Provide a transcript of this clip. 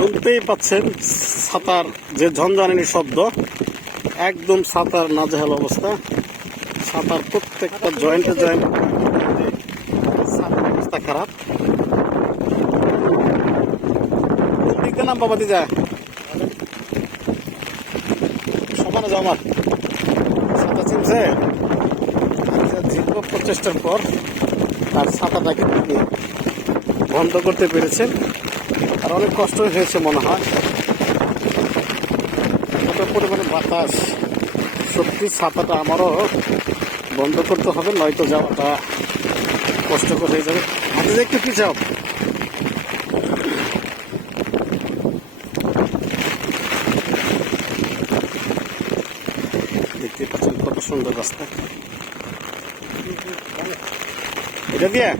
শুনতেই পাচ্ছেন ছাতার যে ঝনঝনানি শব্দ একদম ছাতার নাজেহাল অবস্থা। ছাতার প্রত্যেকটা জয়েন্টে জয়েন্ট অবস্থা খারাপ। দিকে নাম বাবা দিদা। সমানে আমার। ছাতা চিনছে? আচ্ছা, দীর্ঘ প্রচেষ্টার পর তার তিনি বন্ধ করতে পেরেছেন। আর অনেক কষ্ট হয়েছে মনে হয়। কত পরিমাণে বাতাস, সত্যি ছাতাটা আমারও বন্ধ করতে হবে, নয়তো যাওয়াটা কষ্টকর হয়ে যাবে। হাতে যে একটু পিছাও দেখতে পাচ্ছেন কত সুন্দর রাস্তা। এটা দিয়ে?